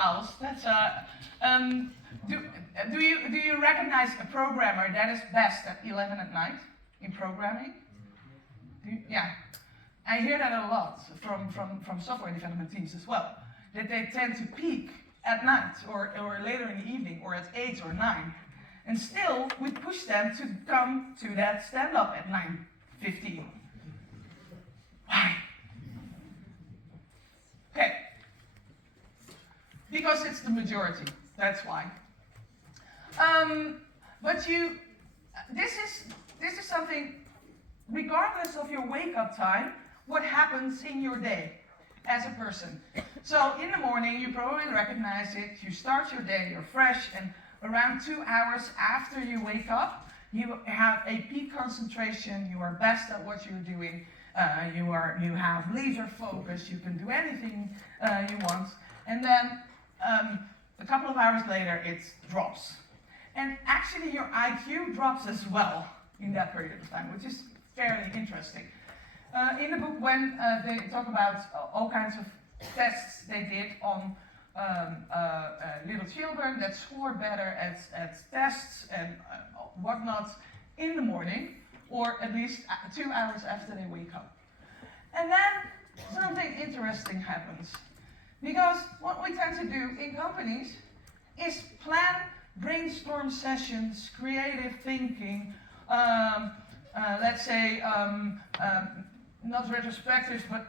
Als. That's do you recognize a programmer that is best at 11 at night in programming? Yeah, I hear that a lot from software development teams as well. That they tend to peak at night or later in the evening or at 8 or 9. And still, we push them to come to that stand-up at 9:15. Why? Okay. Because it's the majority, that's why. But this is something, regardless of your wake-up time, what happens in your day as a person. So in the morning, you probably recognize it, you start your day, you're fresh, and around 2 hours after you wake up, you have a peak concentration, you are best at what you're doing, you have laser focus, you can do anything you want, and then a couple of hours later it drops. And actually your IQ drops as well in that period of time, which is fairly interesting. In the book, when they talk about all kinds of tests they did on little children that score better at tests and whatnot in the morning, or at least 2 hours after they wake up. And then something interesting happens. Because what we tend to do in companies is plan brainstorm sessions, creative thinking, let's say, not retrospectives, but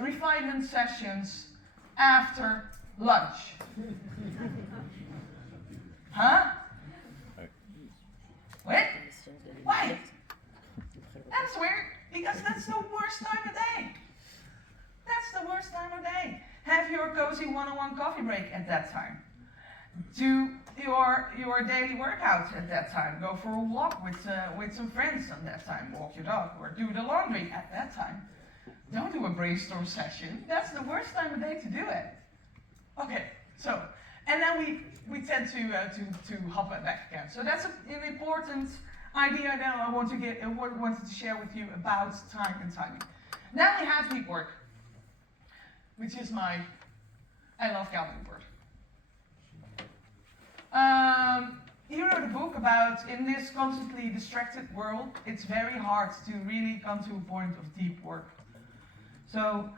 refinement sessions after lunch. Huh? Wait? Why? That's weird, because that's the worst time of day. That's the worst time of day. Have your cozy one-on-one coffee break at that time. Do your daily workout at that time. Go for a walk with some friends on that time. Walk your dog or do the laundry at that time. Don't do a brainstorm session. That's the worst time of day to do it. Okay, so, and then we tend to hop it back again. So that's an important idea that I wanted to share with you about time and timing. Then we have deep work, which is I love Calvin word. You wrote a book about, in this constantly distracted world, it's very hard to really come to a point of deep work. So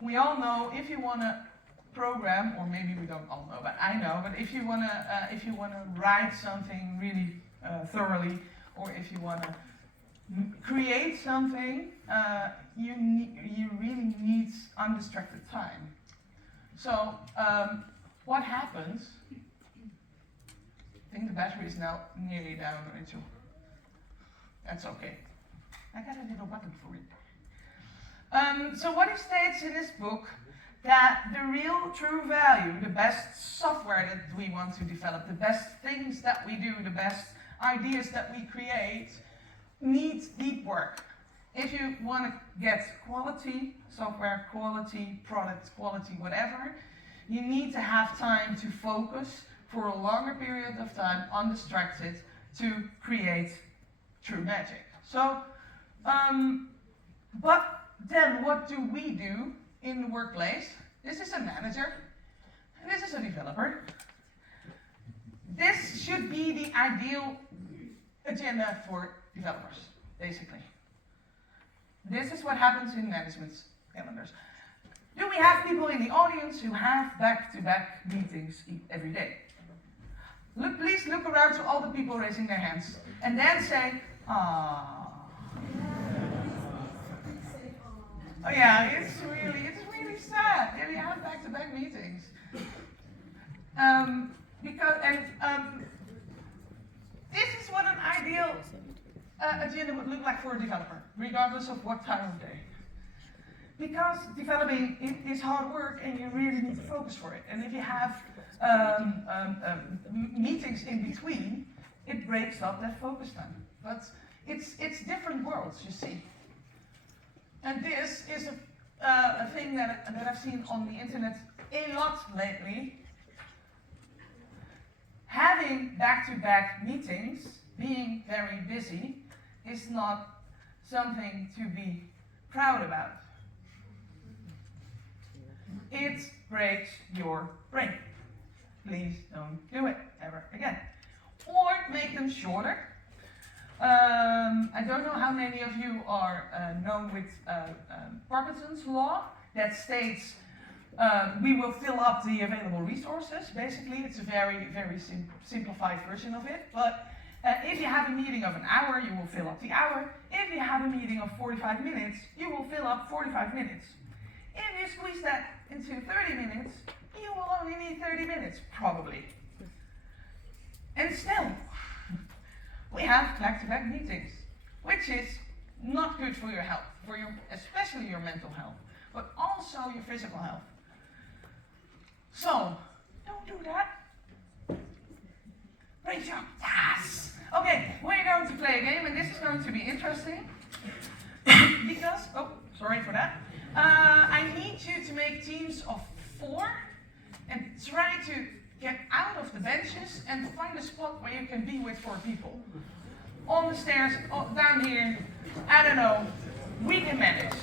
we all know if you want to program, or maybe we don't all know, but I know, but if you want to write something really thoroughly, or if you want to create something, you really need undistracted time. So what happens? I think the battery is now nearly down into. That's okay. I got a little button for it. So what he states in this book, that the real true value, the best software that we want to develop, the best things that we do, the best ideas that we create, needs deep work. If you want to get quality software, quality product, quality whatever, you need to have time to focus for a longer period of time, undistracted, to create true magic. So, but then what do we do in the workplace? This is a manager, and this is a developer. This should be the ideal agenda for developers, basically. This is what happens in management calendars. Do we have people in the audience who have back-to-back meetings every day? Please look around to all the people raising their hands, and then say, "Ah." Oh yeah, it's really sad. Yeah, we have back-to-back meetings. This is what an ideal agenda would look like for a developer, regardless of what time of day. Because developing is hard work, and you really need to focus for it. And if you have meetings in between, it breaks up that focus time. But it's different worlds, you see. And this is a thing that I've seen on the internet a lot lately. Having back-to-back meetings, being very busy, is not something to be proud about. It breaks your brain. Please don't do it ever again. Or make them shorter. I don't know how many of you are known with Parkinson's law that states we will fill up the available resources. Basically, it's a very, very simplified version of it. But if you have a meeting of an hour, you will fill up the hour. If you have a meeting of 45 minutes, you will fill up 45 minutes. If you squeeze that into 30 minutes, you will only need 30 minutes, probably. And still, we have back-to-back meetings, which is not good for your health, especially your mental health, but also your physical health. So, don't do that. Raise your yes. Okay, we're going to play a game, and this is going to be interesting because sorry for that. I need you to make teams of 4 and try to get out of the benches and find a spot where you can be with 4 people. On the stairs, down here, I don't know, we can manage.